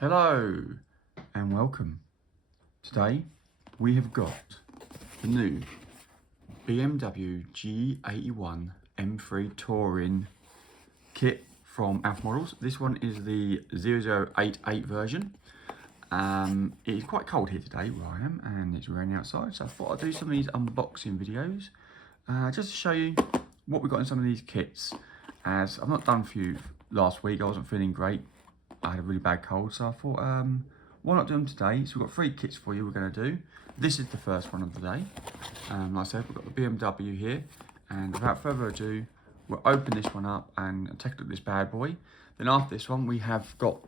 Hello and welcome. Today we have got the new BMW G81 M3 Touring kit from Alpha Models. This one is the 0088 version. It is quite cold here today where I am and it's raining outside, so I thought I'd do some of these unboxing videos just to show you what we got in some of these kits. As I've not done for you last week, I wasn't feeling great. I had a really bad cold, so I thought, why not do them today? So we've got 3 kits for you we're going to do. This is the first one of the day. Like I said, we've got the BMW here, and without further ado, we'll open this one up and take a look at this bad boy. Then after this one, we have got,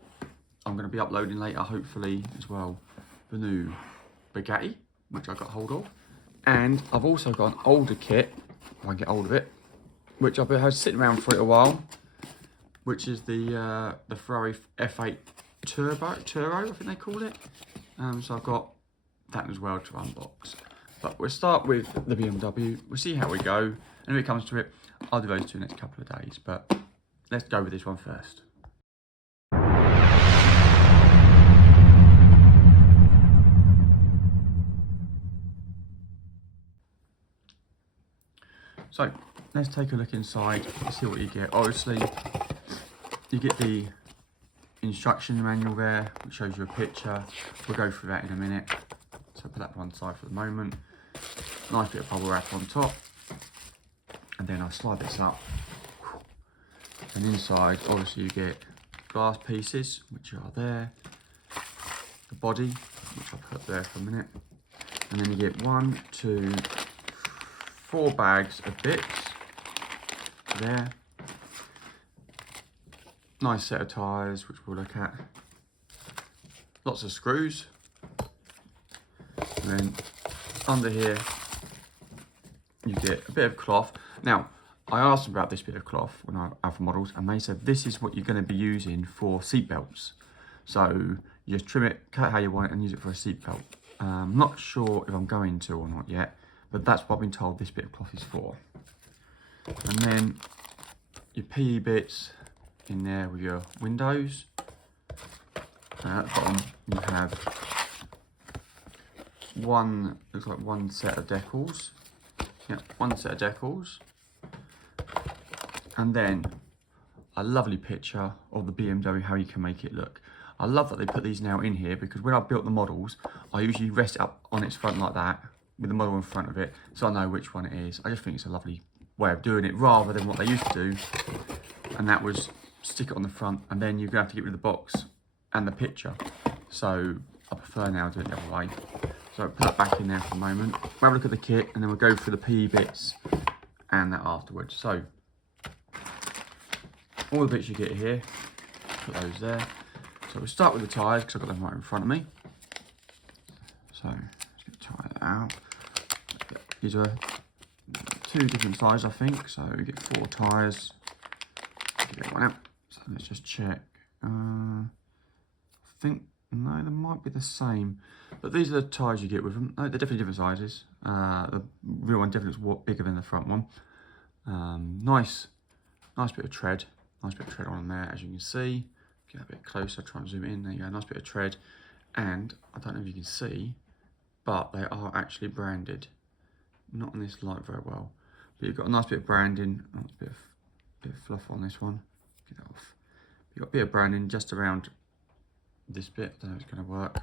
I'm going to be uploading later, hopefully, as well, the new Bugatti, which I got hold of. And I've also got an older kit, if I can get hold of it, which I've been sitting around for a while, which is the Ferrari F8 Turbo, I think they call it. So I've got that as well to unbox. But we'll start with the BMW, we'll see how we go, and if it comes to it, I'll do those 2 next couple of days. But let's go with this one first. So let's take a look inside, see what you get. Obviously, you get the instruction manual there, which shows you a picture. We'll go through that in a minute. So put that one side for the moment. Nice bit of bubble wrap on top. And then I'll slide this up. And inside, obviously you get glass pieces, which are there. The body, which I'll put there for a minute. And then you get 1, 2, 4 bags of bits there. Nice set of tyres, which we'll look at. Lots of screws. And then under here, you get a bit of cloth. Now, I asked them about this bit of cloth when I Alpha Models, and they said this is what you're going to be using for seat belts. So you just trim it, cut it how you want it, and use it for a seat belt. I'm not sure if I'm going to or not yet, but that's what I've been told this bit of cloth is for. And then your PE bits in there with your windows. And at the bottom you have looks like one set of decals. Yeah, 1 set of decals. And then a lovely picture of the BMW, how you can make it look. I love that they put these now in here, because when I built the models, I usually rest it up on its front like that, with the model in front of it, so I know which one it is. I just think it's a lovely way of doing it, rather than what they used to do, and that was stick it on the front, and then you're going to have to get rid of the box and the picture. So I prefer now to do it the other way. So put that back in there for a moment. We'll have a look at the kit, and then we'll go through the PE bits and that afterwards. So all the bits you get here, put those there. So we'll start with the tyres, because I've got them right in front of me. So let's get the tyre out. These are 2 different sizes, I think. So we get 4 tyres. Get one out. So let's just check. I think, no, they might be the same. But these are the tyres you get with them. No, they're definitely different sizes. The real one definitely looks bigger than the front one. Nice bit of tread. Nice bit of tread on there, as you can see. Get a bit closer, try and zoom in. There you go, nice bit of tread. And I don't know if you can see, but they are actually branded. Not on this light very well. But you've got a nice bit of branding. Oh, a bit of fluff on this one. Get that off. You've got a bit of branding just around this bit. I don't know if it's going to work.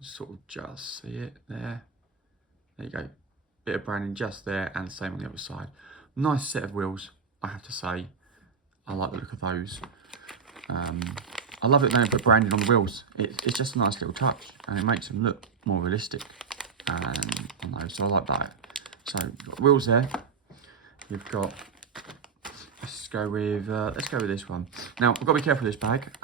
Sort of just see it there. There you go. Bit of branding just there, and the same on the other side. Nice set of wheels, I have to say. I like the look of those. I love it when they put branding on the wheels. It's just a nice little touch, and it makes them look more realistic on those. So I like that. So you've got wheels there. You've got. Let's go with this one. Now, I've got to be careful with this bag.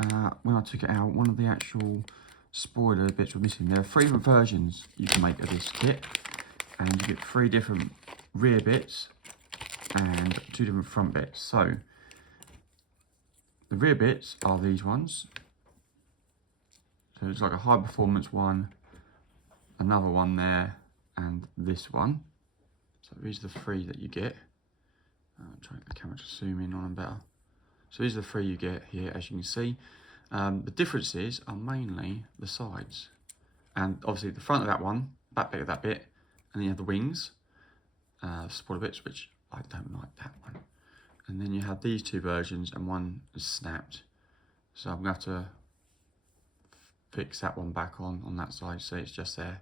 When I took it out, one of the actual spoiler bits were missing. There are 3 different versions you can make of this kit, and you get 3 different rear bits and 2 different front bits. So the rear bits are these ones. So it's like a high performance one, another one there, and this one. So these are the 3 that you get. I'm trying to get the camera to zoom in on them better. So these are the 3 you get here, as you can see. The differences are mainly the sides. And obviously the front of that one, back bit of that bit, and then you have the wings, spoiler bits, which I don't like that one. And then you have these two versions, and one is snapped. So I'm gonna have to fix that one back on that side, so it's just there.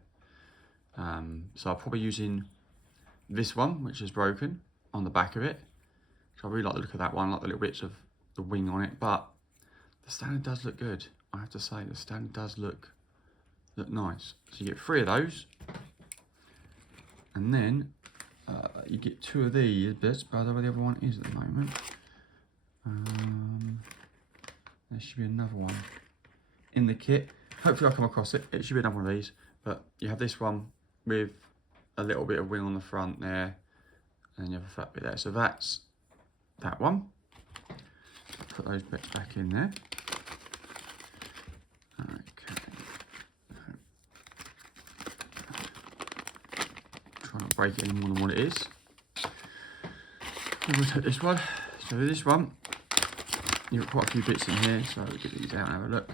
So I'm probably using this one, which is broken, on the back of it. So I really like the look of that one, I like the little bits of the wing on it, but the standard does look good. I have to say, the standard does look nice. So you get 3 of those, and then you get 2 of these bits, but I don't know where the other one is at the moment. There should be another one in the kit. Hopefully I'll come across it. It should be another one of these, but you have this one with a little bit of wing on the front there, and then you have a flat bit there. So that's that one. Put those bits back in there. Okay. Try not to break it any more than what it is. I'm going to take this one. So this one, you've got quite a few bits in here, so we'll get these out and have a look.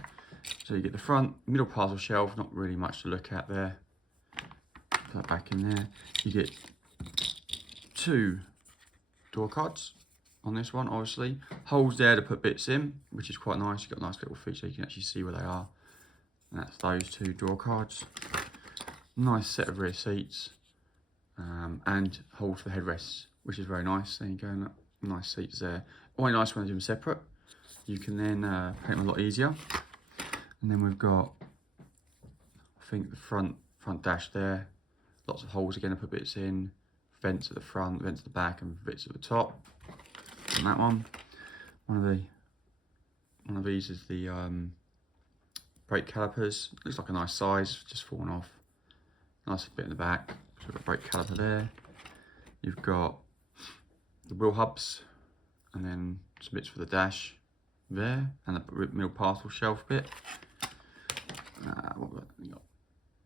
So you get the front, middle parcel shelf, not really much to look at there. Put that back in there. You get 2 door cards on this one, obviously. Holes there to put bits in, which is quite nice. You've got a nice little feature, you can actually see where they are. And that's those 2 door cards. Nice set of rear seats. And holes for the headrests, which is very nice. There you go, nice seats there. Quite nice when they do them separate. You can then paint them a lot easier. And then we've got, I think, the front dash there. Lots of holes again to put bits in. Vents at the front, vents at the back, and bits at the top. And that one. One of these is the brake calipers. Looks like a nice size, just fallen off. Nice bit in the back. So we've got a brake caliper there. You've got the wheel hubs, and then some bits for the dash there, and the middle parcel shelf bit. What you got?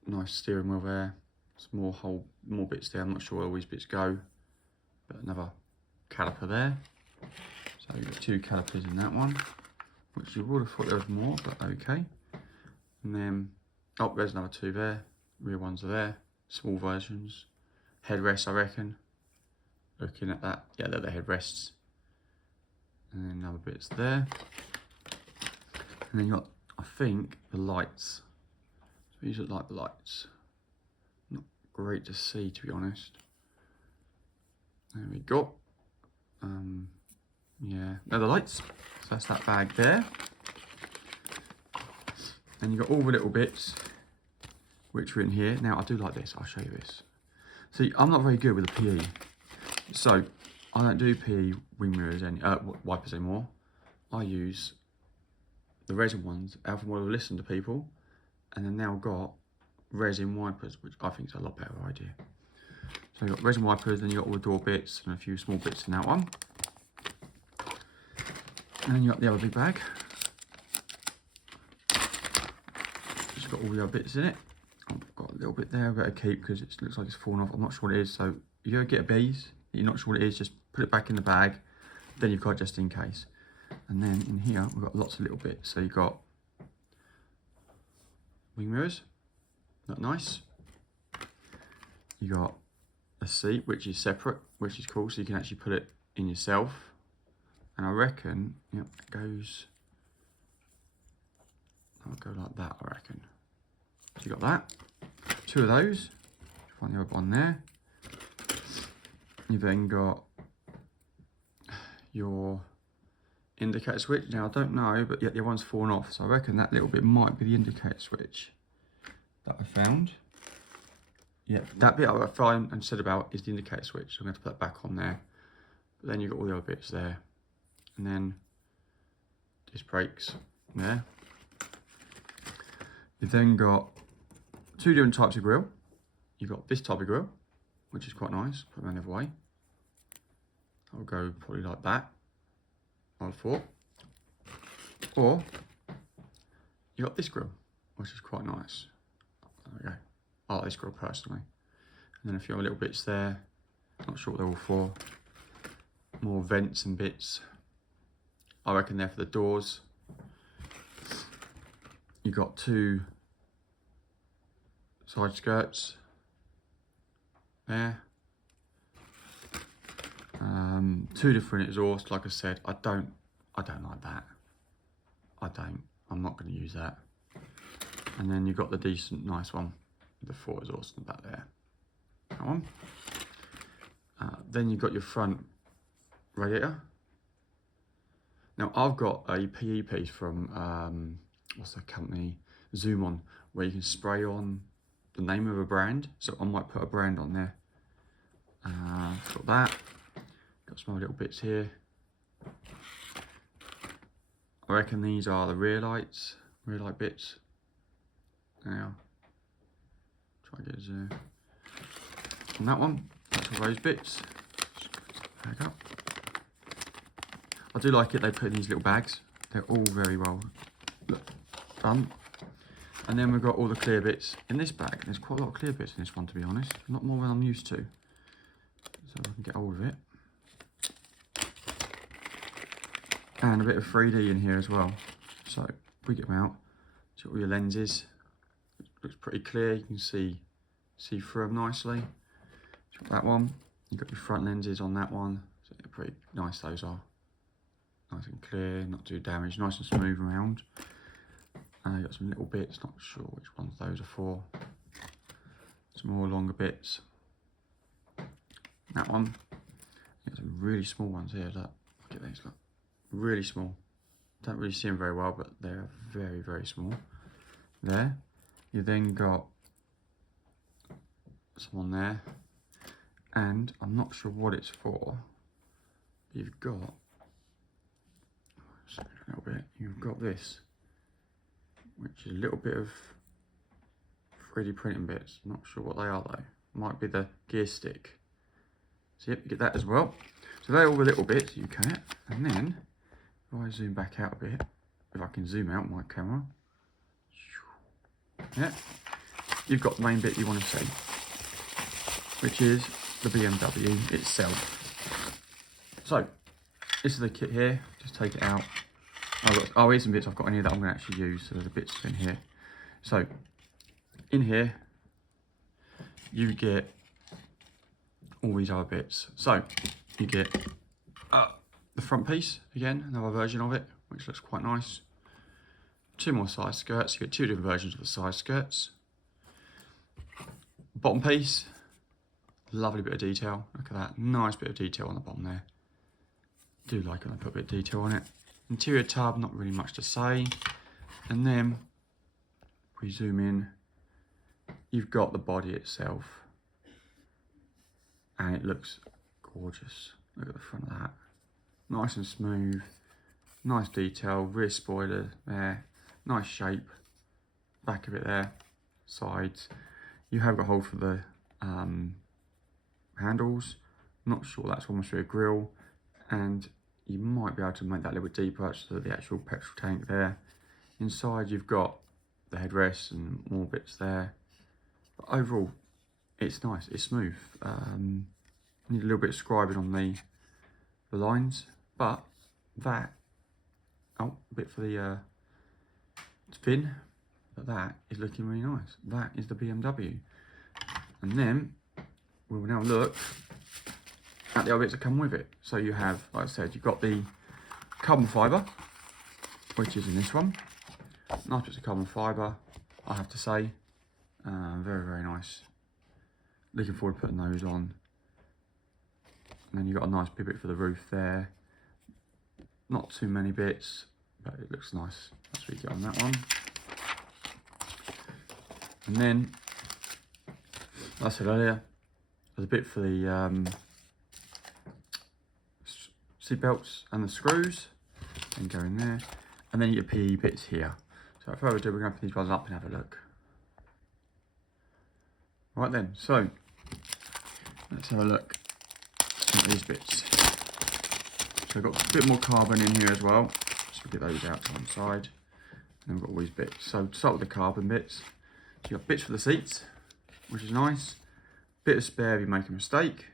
Nice steering wheel there. Some more bits there. I'm not sure where all these bits go, but another caliper there. So you've got 2 calipers in that one, which you would have thought there was more, but okay. And then, oh, there's another 2 there. Rear ones are there. Small versions. Headrests, I reckon. Looking at that, yeah, they're the headrests. And then other bits there. And then you got, I think, the lights. So these look like the lights. Not great to see, to be honest. There we go. Yeah, they're the lights. So that's that bag there. And you've got all the little bits which are in here. Now, I do like this. I'll show you this. See, I'm not very good with the PE. So, I don't do PE wing mirrors, wipers anymore. I use the resin ones. Alpha Model listened to people, and then now got resin wipers, which I think is a lot better idea. So you've got resin wipers, then you've got all the door bits and a few small bits in that one. And then you've got the other big bag. Just got all the other bits in it. I've got a little bit there I've got to keep because it looks like it's fallen off. I'm not sure what it is. So if you go get a bees, you're not sure what it is, just put it back in the bag. Then you've got it just in case. And then in here, we've got lots of little bits. So you've got wing mirrors, not nice. You got a seat, which is separate, which is cool. So you can actually put it in yourself. And I reckon, yep, it goes, I'll go like that, I reckon. So you got that, 2 of those, find the other one there. You've then got your indicator switch. Now I don't know, but yet the other one's fallen off, so I reckon that little bit might be the indicator switch that I found. Yeah, that bit I found and said about is the indicator switch, so I'm going to put that back on there. But then you've got all the other bits there. And then disc brakes there. You've then got 2 different types of grille. You've got this type of grille, which is quite nice, put them the other way. I'll go probably like that, I thought. Or you got this grille, which is quite nice. There we go. I like this grille personally. And then a few other little bits there. Not sure what they're all for. More vents and bits. I reckon they're for the doors. you've got 2 side skirts there. 2 different exhausts. Like I said, I don't like that. I'm not going to use that. And then you've got the decent, nice one, the 4 exhausts in the back there. That one. Then you've got your front radiator. Now I've got a PE piece from what's that company? Zoom On, where you can spray on the name of a brand. So I might put a brand on there. Got that. Got some little bits here. I reckon these are the rear light bits. Now, try to get a zoom. And that one, that's all those bits. Back up. I do like it, they put in these little bags. They're all very well done. And then we've got all the clear bits in this bag. There's quite a lot of clear bits in this one, to be honest. Not more than I'm used to. So I can get hold of it. And a bit of 3D in here as well. So if we get them out, see all your lenses. Looks pretty clear, you can see through them nicely. Got that one, you've got your front lenses on that one. So they're pretty nice, those are. Nice and clear, not too damaged, nice and smooth around. You've got some little bits, not sure which ones those are for. Some more longer bits. That one, got some really small ones here, look at these, look. Really small. Don't really see them very well, but they're very, very small. There. You then got some on there. And I'm not sure what it's for. You've got, a little bit, you've got this, which is a little bit of 3D printing bits. Not sure what they are though. Might be the gear stick. So yep, you get that as well. So they're all the little bits you can. And then, if I zoom back out a bit, if I can zoom out my camera. Yeah, you've got the main bit you want to see, which is the BMW itself. So, this is the kit here, just take it out. Oh, here's some bits I've got in here that I'm going to actually use, so there's the bits in here. So, in here, you get all these other bits. So, you get the front piece, again, another version of it, which looks quite nice. 2 more side skirts, you get 2 different versions of the side skirts. Bottom piece, lovely bit of detail, look at that, nice bit of detail on the bottom there. Do like it when I put a bit of detail on it. Interior tub, not really much to say. And then, if we zoom in, you've got the body itself. And it looks gorgeous. Look at the front of that. Nice and smooth, nice detail, rear spoiler there, nice shape, back of it there, sides. You have got a hole for the handles, not sure that's almost through a grill, and you might be able to make that a little bit deeper so the actual petrol tank there. Inside you've got the headrest and more bits there, but overall it's nice, it's smooth. Need a little bit of scribing on the lines, but that, a bit for the spin, but that is looking really nice. That is the BMW. And then we will now look at the other bits that come with it. So you have, like I said, you've got the carbon fibre, which is in this one. Nice bits of carbon fibre, I have to say. Very, very nice. Looking forward to putting those on. And then you've got a nice bit for the roof there. Not too many bits, but it looks nice. That's what you get on that one. And then, like I said earlier, there's a bit for the seat belts and the screws. And go in there. And then your PE bits here. So without further ado, we're going to open these ones up and have a look. Right then, so let's have a look at these bits. So we've got a bit more carbon in here as well. So we'll get those out to one side. And then we've got all these bits. So to start with the carbon bits. So you've got bits for the seats, which is nice. Bit of spare if you make a mistake.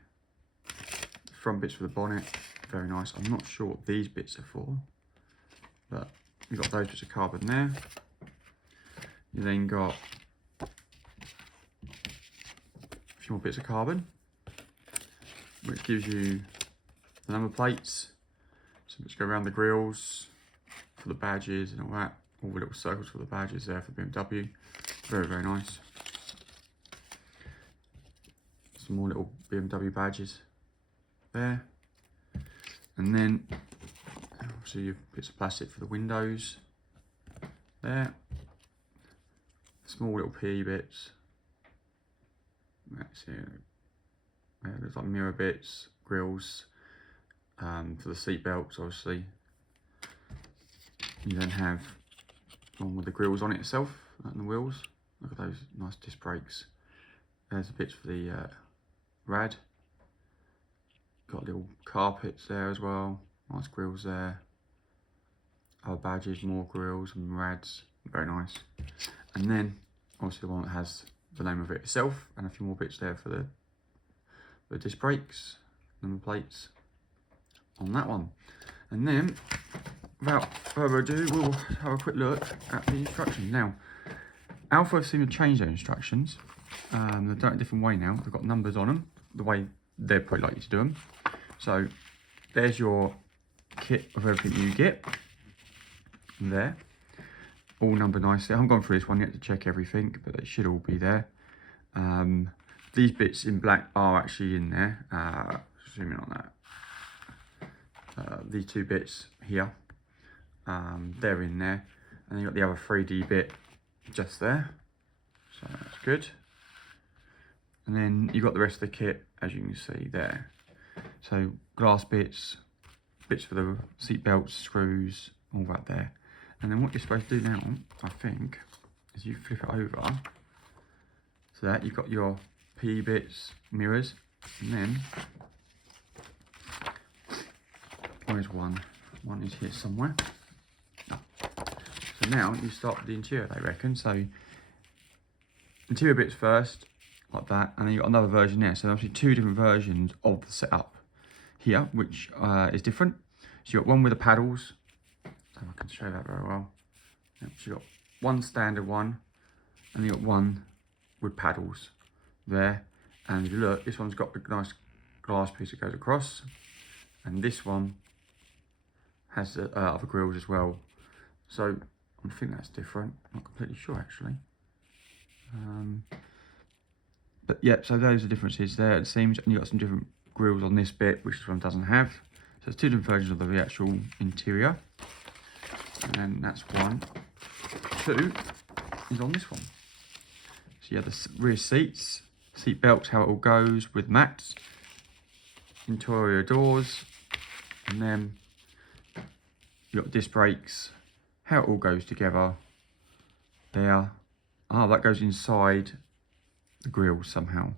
Front bits for the bonnet, very nice. I'm not sure what these bits are for, but you've got those bits of carbon there. You then got a few more bits of carbon, which gives you the number plates, some which go around the grills for the badges and all that. All the little circles for the badges there for BMW. Very, very nice. Some more little BMW badges there. And then obviously your bits of plastic for the windows there. Small little PE bits. That's it. There's like mirror bits, grills, for the seat belts obviously. You then have one with the grills on it itself, and the wheels. Look at those nice disc brakes. There's the bits for the rad. Got little carpets there as well. Nice grills there. Other badges, more grills and rads. Very nice. And then obviously the one that has the name of it itself, and a few more bits there for the disc brakes, number plates on that one. And then, without further ado, we'll have a quick look at the instructions. Now, Alpha seem to change their instructions. They've done it a different way now. They've got numbers on them, the way they're probably likely to do them. So, there's your kit of everything you get there. All numbered nicely. I haven't gone through this one yet to check everything, but they should all be there. These bits in black are actually in there. Zoom in on that. These two bits here, they're in there. And then you've got the other 3D bit just there. So that's good. And then you've got the rest of the kit, as you can see there. So glass bits, bits for the seat belts, screws, all that there. And then what you're supposed to do now, I think, is you flip it over. So that you've got your P bits, mirrors, and then where's one? One is here somewhere. Oh. So now you start with the interior, they reckon. So interior bits first, like that, and then you've got another version there. So obviously two different versions of the setup here, which is different. So you've got one with the paddles. So I can show that very well. Yep, so you've got one standard one, and you've got one with paddles there. And if you look, this one's got a nice glass piece that goes across, and this one has the other grills as well. So I think that's different. I'm not completely sure actually. But yeah, so those are differences there at the seams, and you've got some different grills on this bit, which this one doesn't have. So it's two different versions of the actual interior. And then that's one. Two is on this one. So you have the rear seats, seat belts, how it all goes with mats, interior doors, and then you've got disc brakes, how it all goes together there. Oh, that goes inside the grille somehow.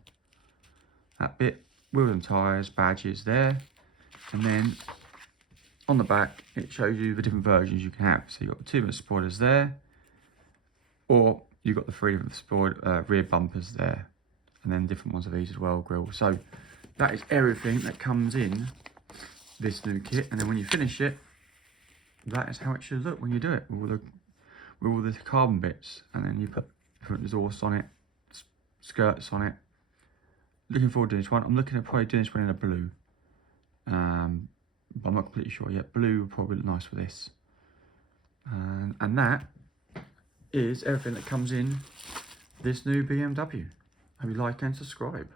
That bit, wheels and tyres, badges there. And then on the back, it shows you the different versions you can have. So you've got the two different spoilers there, or you've got the three different rear bumpers there, and then different ones of these as well, grill. So that is everything that comes in this new kit. And then when you finish it, that is how it should look when you do it, with all the carbon bits. And then you put different exhausts on it, skirts on it. Looking forward to this one. I'm looking at probably doing this one in a blue. But I'm not completely sure yet. Blue would probably look nice with this. And that is everything that comes in this new BMW. Hope you like and subscribe.